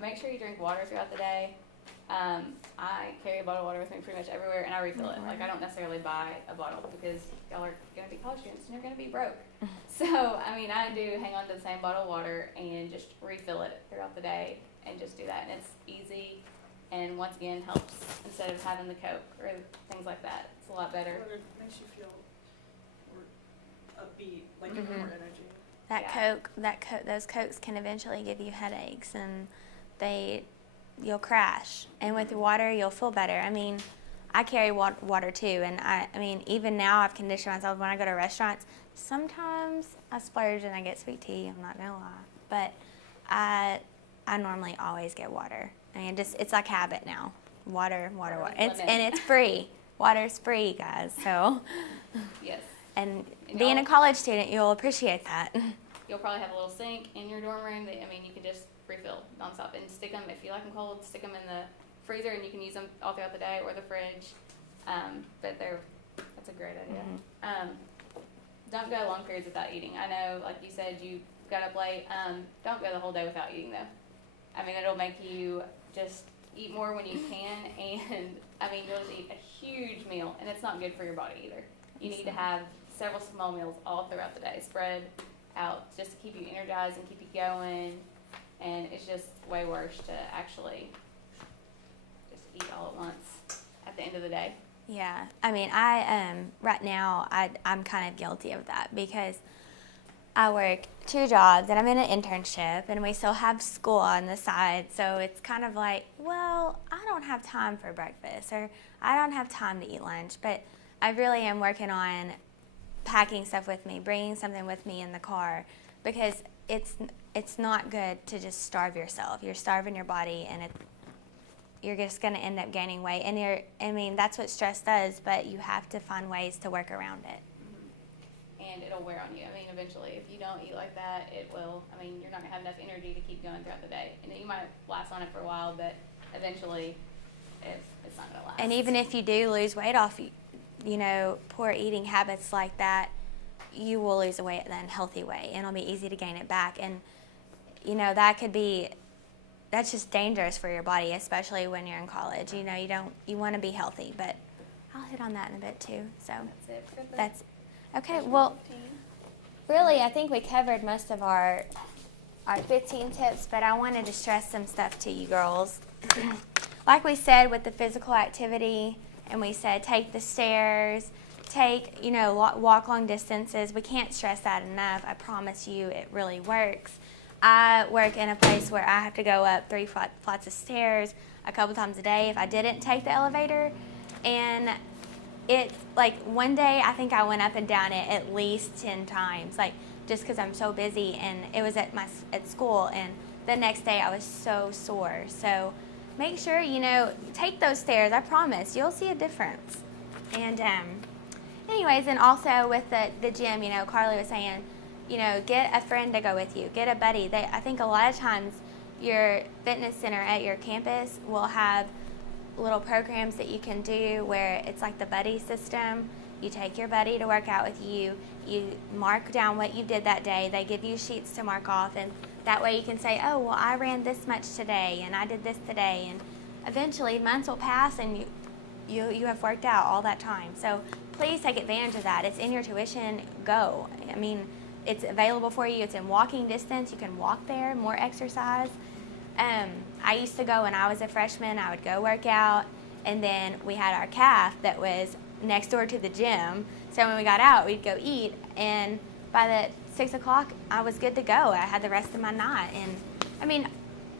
Make sure you drink water throughout the day. I carry a bottle of water with me pretty much everywhere, and I refill it. Like, I don't necessarily buy a bottle because y'all are going to be college students and you're going to be broke. So, I mean, I do hang on to the same bottle of water and just refill it throughout the day and just do that. And it's easy and, once again, helps instead of having the Coke or things like that. It's a lot better. But it makes you feel more upbeat, like you have more energy. Those Cokes can eventually give you headaches, and you'll crash. And with water, you'll feel better. I mean, I carry water too, and I mean, even now I've conditioned myself when I go to restaurants. Sometimes I splurge and I get sweet tea. I'm not gonna lie, but I normally always get water. I mean, it's like habit now. Water. It's free. Water's free, guys. So Yes. And being a college student, you'll appreciate that. You'll probably have a little sink in your dorm room that, I mean, you can just refill nonstop and stick them, if you like them cold, stick them in the freezer and you can use them all throughout the day, or the fridge. But that's a great idea. Don't go long periods without eating. I know, like you said, you got up late. Don't go the whole day without eating, though. I mean, it'll make you just eat more when you can, and I mean, you'll just eat a huge meal, and it's not good for your body either. You need to have several small meals all throughout the day, spread out, just to keep you energized and keep you going. And it's just way worse to actually just eat all at once at the end of the day. Yeah, I mean, right now I'm kind of guilty of that because I work 2 jobs and I'm in an internship and we still have school on the side, so it's kind of like, well, I don't have time for breakfast or I don't have time to eat lunch, but I really am working on packing stuff with me, bringing something with me in the car, because it's not good to just starve yourself. You're starving your body, and you're just going to end up gaining weight. And that's what stress does, but you have to find ways to work around it. And it'll wear on you. I mean, eventually, if you don't eat like that, it will. I mean, you're not going to have enough energy to keep going throughout the day. And you might last on it for a while, but eventually, it's not going to last. And even if you do lose weight off, poor eating habits like that, you will lose the weight in a healthy way, and it'll be easy to gain it back. And that's just dangerous for your body, especially when you're in college. You want to be healthy, but I'll hit on that in a bit too. So That's it. Okay. Well, really, I think we covered most of our 15 tips, but I wanted to stress some stuff to you girls. Like we said with the physical activity, and we said take the stairs, walk long distances. We can't stress that enough. I promise you it really works. I work in a place where I have to go up 3 flights of stairs a couple times a day if I didn't take the elevator. And it's like one day I think I went up and down it at least 10 times, like just because I'm so busy, and it was at school, and the next day I was so sore. So make sure, take those stairs. I promise you'll see a difference. And anyways, and also with the gym, Carly was saying, get a friend to go with you, get a buddy. I think a lot of times your fitness center at your campus will have little programs that you can do where it's like the buddy system. You take your buddy to work out with you, you mark down what you did that day, they give you sheets to mark off, and that way you can say, oh, well, I ran this much today, and I did this today, and eventually months will pass, and you have worked out all that time. So please take advantage of that. It's in your tuition. Go. I mean, it's available for you. It's in walking distance. You can walk there, more exercise. I used to go when I was a freshman. I would go work out, and then we had our calf that was next door to the gym. So when we got out, we'd go eat, and by the 6 o'clock, I was good to go. I had the rest of my night. And I mean,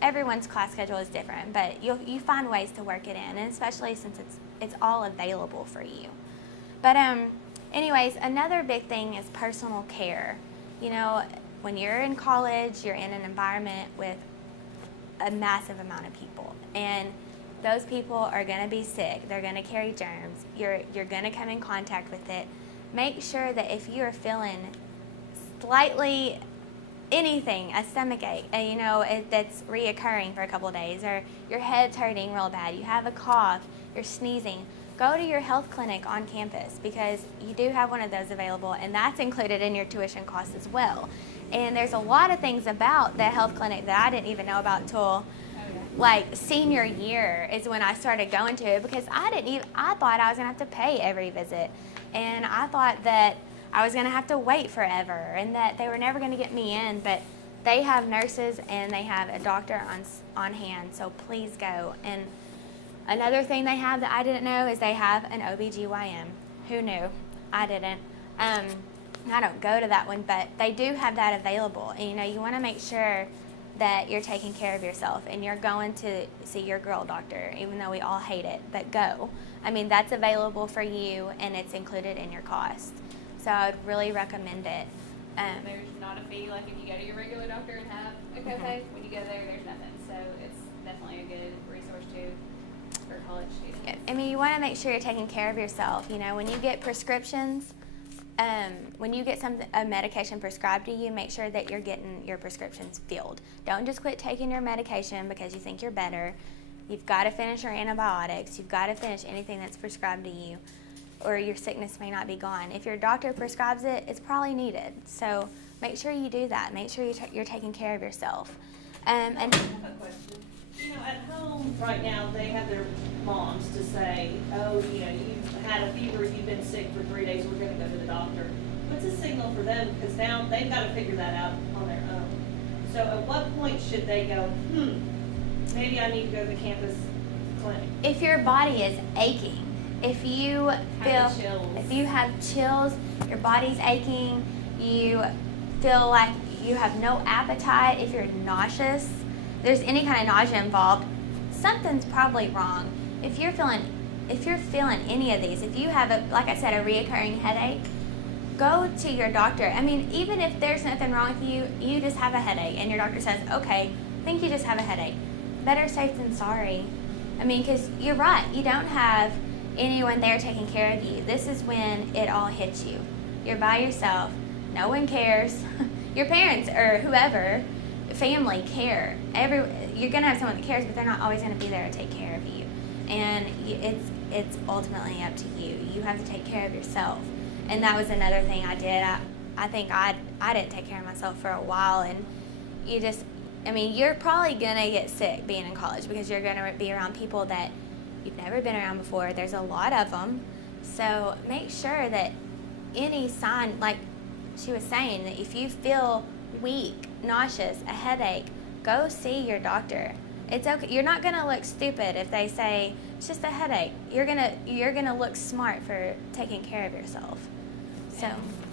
everyone's class schedule is different, but you find ways to work it in, and especially since it's all available for you. But anyways, another big thing is personal care. When you're in college, you're in an environment with a massive amount of people, and those people are going to be sick. They're going to carry germs. You're going to come in contact with it. Make sure that if you're feeling slightly anything, a stomach ache, that's reoccurring for a couple of days, or your head's hurting real bad, you have a cough, you're sneezing, go to your health clinic on campus, because you do have one of those available, and that's included in your tuition cost as well. And there's a lot of things about the health clinic that I didn't even know about until like senior year is when I started going to it, because I thought I was gonna have to pay every visit, and I thought that I was gonna have to wait forever and that they were never gonna get me in, but they have nurses and they have a doctor on hand, so please go. And another thing they have that I didn't know is they have an OBGYN. Who knew? I didn't. I don't go to that one, but they do have that available. And you want to make sure that you're taking care of yourself and you're going to see your girl doctor, even though we all hate it, but go. I mean, that's available for you and it's included in your cost. So I would really recommend it. There's not a fee, like if you go to your regular doctor and have a copay, when you go there's nothing. So it's definitely a good resource too for college students. I mean, you want to make sure you're taking care of yourself. When you get prescriptions, when you get a medication prescribed to you, make sure that you're getting your prescriptions filled. Don't just quit taking your medication because you think you're better. You've got to finish your antibiotics. You've got to finish anything that's prescribed to you, or your sickness may not be gone. If your doctor prescribes it, it's probably needed. So make sure you do that. Make sure you're taking care of yourself. And I have a question. At home right now, they have their moms to say, oh, you've had a fever, you've been sick for 3 days, we're going to go to the doctor. What's a signal for them? Because now they've got to figure that out on their own. So at what point should they go, maybe I need to go to the campus clinic? if your body is aching, if you have chills, your body's aching, you feel like you have no appetite, if you're nauseous, there's any kind of nausea involved, something's probably wrong. If you're feeling any of these, if you have like I said, a reoccurring headache, go to your doctor. I mean, even if there's nothing wrong with you, you just have a headache and your doctor says, okay, I think you just have a headache. Better safe than sorry. I mean, because you're right, you don't have anyone there taking care of you. This is when it all hits you. You're by yourself. No one cares. Your parents or whoever, family care. You're going to have someone that cares, but they're not always going to be there to take care of you. And it's ultimately up to you. You have to take care of yourself. And that was another thing I did. I think I didn't take care of myself for a while, and you're probably going to get sick being in college because you're going to be around people that you've never been around before. There's a lot of them. So make sure that any sign, like she was saying, that if you feel weak, nauseous, a headache, go see your doctor. It's okay. You're not going to look stupid if they say it's just a headache. You're gonna look smart for taking care of yourself. So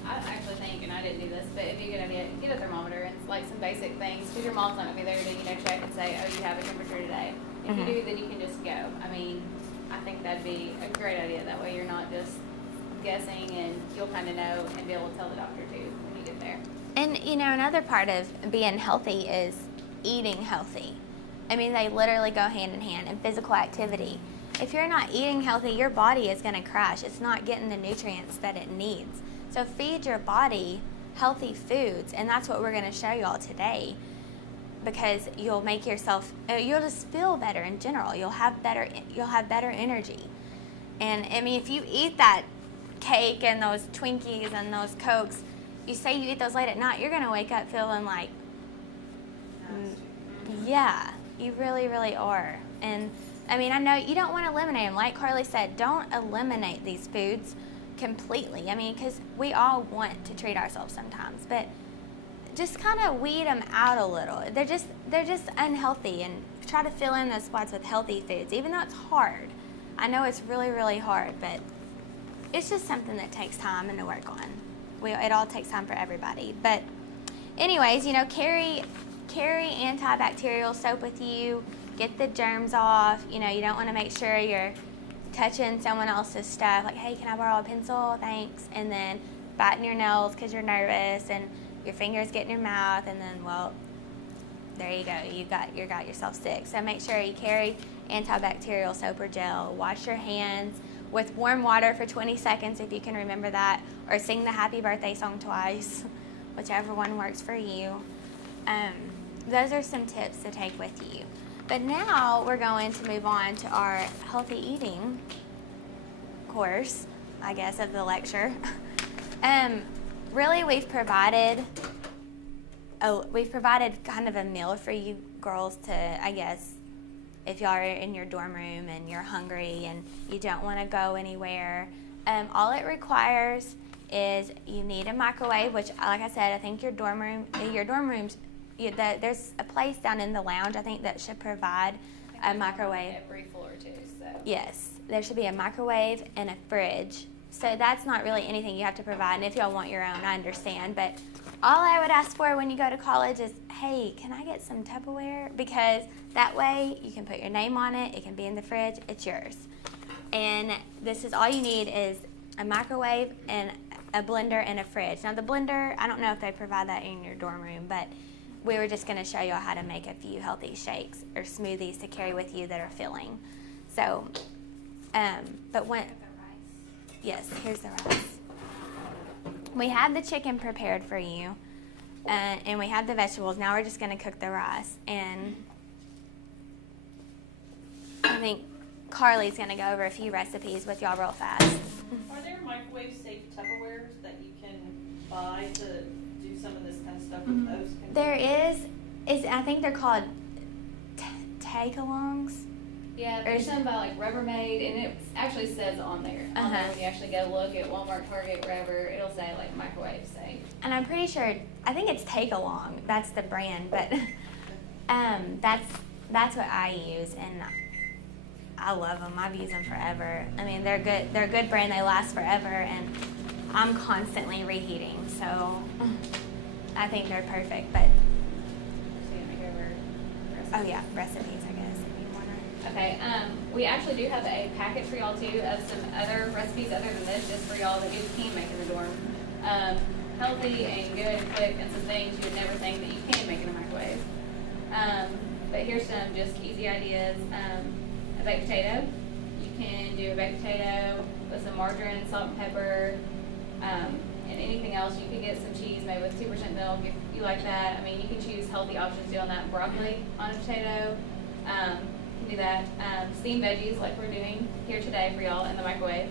I actually think, and I didn't do this, but it'd be a good idea, get a thermometer and like some basic things, because your mom's not gonna be there to check and say, oh, you have a temperature today. If you do, then you can just go. I mean, I think that'd be a great idea. That way you're not just guessing, and you'll kind of know and be able to tell the doctor too when you get there. And another part of being healthy is eating healthy. I mean, they literally go hand in hand. And physical activity. If you're not eating healthy, your body is going to crash. It's not getting the nutrients that it needs. So feed your body healthy foods, and that's what we're going to show y'all today, because you'll just feel better in general. You'll have better energy. And I mean, if you eat that cake and those Twinkies and those Cokes, you say you eat those late at night, you're going to wake up feeling like, yeah, you really, really are. And I mean, I know you don't want to eliminate them. Like Carly said, don't eliminate these foods completely. I mean, because we all want to treat ourselves sometimes, but just kind of weed them out a little. They're just unhealthy, and try to fill in those spots with healthy foods, even though it's hard. I know it's really, really hard, but it's just something that takes time and to work on. It all takes time for everybody. But anyways, carry antibacterial soap with you. Get the germs off. You don't want to make sure you're touching someone else's stuff. Like, hey, can I borrow a pencil? Thanks. And then biting your nails because you're nervous, and your fingers get in your mouth, and then, well, there you go. You got yourself sick. So make sure you carry antibacterial soap or gel. Wash your hands with warm water for 20 seconds if you can remember that, or sing the happy birthday song twice, whichever one works for you. Those are some tips to take with you. But now we're going to move on to our healthy eating course, I guess, of the lecture. Really, we've provided we've provided kind of a meal for you girls to, I guess, if y'all are in your dorm room and you're hungry and you don't want to go anywhere. All it requires is you need a microwave, which, like I said, I think your dorm rooms, there's a place down in the lounge, I think, that should provide a microwave. Every floor too, so. Yes, there should be a microwave and a fridge. So that's not really anything you have to provide. And if y'all want your own, I understand. But all I would ask for when you go to college is, hey, can I get some Tupperware? Because that way you can put your name on it. It can be in the fridge. It's yours. And this is all you need is a microwave and a blender and a fridge. Now the blender, I don't know if they provide that in your dorm room, but we were just going to show y'all how to make a few healthy shakes or smoothies to carry with you that are filling. So, but when, yes, here's the rice. We have the chicken prepared for you, and we have the vegetables. Now we're just going to cook the rice. And I think Carly's going to go over a few recipes with y'all real fast. Are there microwave-safe Tupperwares that you can buy to do some of this kind of stuff with those? There is I think they're called take-alongs. Yeah, there's some by like Rubbermaid, and it actually says on there. When you actually go look at Walmart, Target, wherever, it'll say like microwave safe. And I'm pretty sure, I think it's Take-Along. That's the brand, but that's what I use, and I love them. I've used them forever. I mean, they're good. They're a good brand. They last forever, and I'm constantly reheating, so I think they're perfect. But So you make over recipes. oh yeah, recipes, I guess, if you want to. Okay, we actually do have a packet for y'all too of some other recipes other than this, just for y'all that you can make in the dorm. Healthy and good and quick, and some things you would never think that you can make in a microwave. But here's some just easy ideas. A baked potato. You can do a baked potato with some margarine, salt and pepper, and anything else. You can get some cheese made with 2% milk if you like that. I mean, you can choose healthy options too on that. Broccoli on a potato. You can do that. Steamed veggies like we're doing here today for y'all in the microwave.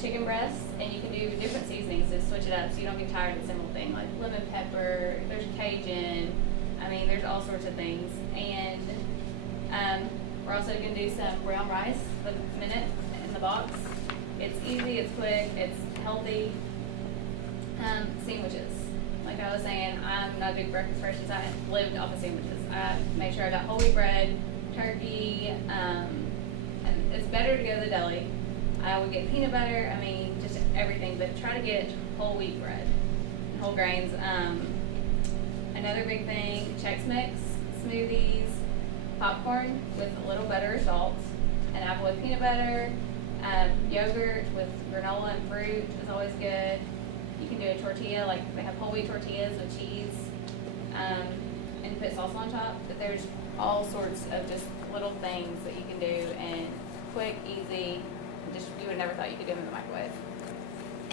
Chicken breasts, and you can do different seasonings to switch it up so you don't get tired of the same old thing, like lemon pepper, there's Cajun, I mean, there's all sorts of things. And we're also going to do some brown rice, the minute in the box. It's easy, it's quick, it's healthy. Sandwiches. Like I was saying, I'm not a big breakfast person. I lived off of sandwiches. I made sure I got whole wheat bread, turkey, and it's better to go to the deli. I would get peanut butter, I mean, just everything, but try to get whole wheat bread, whole grains. Another big thing, Chex Mix, smoothies, popcorn with a little butter or salt, an apple with peanut butter, yogurt with granola and fruit is always good. You can do a tortilla, like they have whole wheat tortillas with cheese, and put salsa on top. But there's all sorts of just little things that you can do, and quick, easy. Just you would never thought you could do them in the microwave.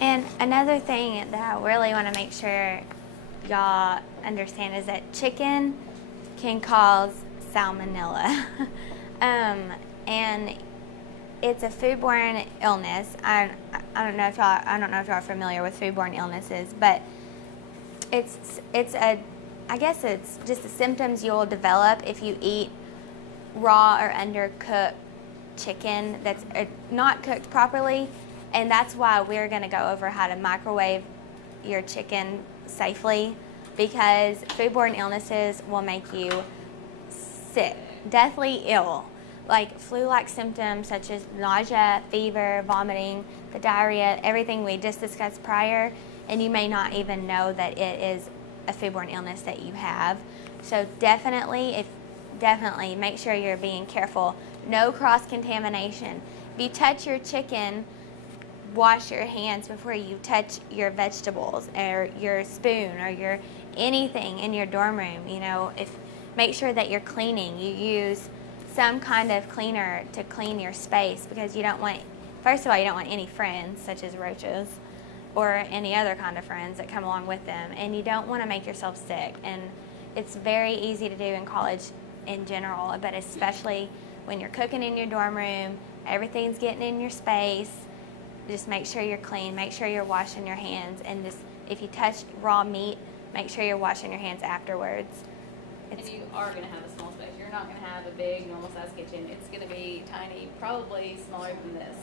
And another thing that I really want to make sure y'all understand is that chicken can cause salmonella. And it's a foodborne illness. I don't know if y'all are familiar with foodborne illnesses, but it's just the symptoms you'll develop if you eat raw or undercooked chicken that's not cooked properly, and that's why we're going to go over how to microwave your chicken safely, because foodborne illnesses will make you sick, deathly ill, like flu-like symptoms such as nausea, fever, vomiting, the diarrhea, everything we just discussed prior, and you may not even know that it is a foodborne illness that you have. So definitely make sure you're being careful. No cross-contamination. If you touch your chicken, wash your hands before you touch your vegetables or your spoon or your anything in your dorm room. Make sure that you're cleaning. You use some kind of cleaner to clean your space, because first of all, you don't want any friends such as roaches or any other kind of friends that come along with them, and you don't want to make yourself sick. And it's very easy to do in college in general, but especially when you're cooking in your dorm room, everything's getting in your space. Just make sure you're clean, make sure you're washing your hands, and just if you touch raw meat, make sure you're washing your hands afterwards. And you are going to have a small space. You're not going to have a big normal size kitchen. It's going to be tiny, probably smaller than this.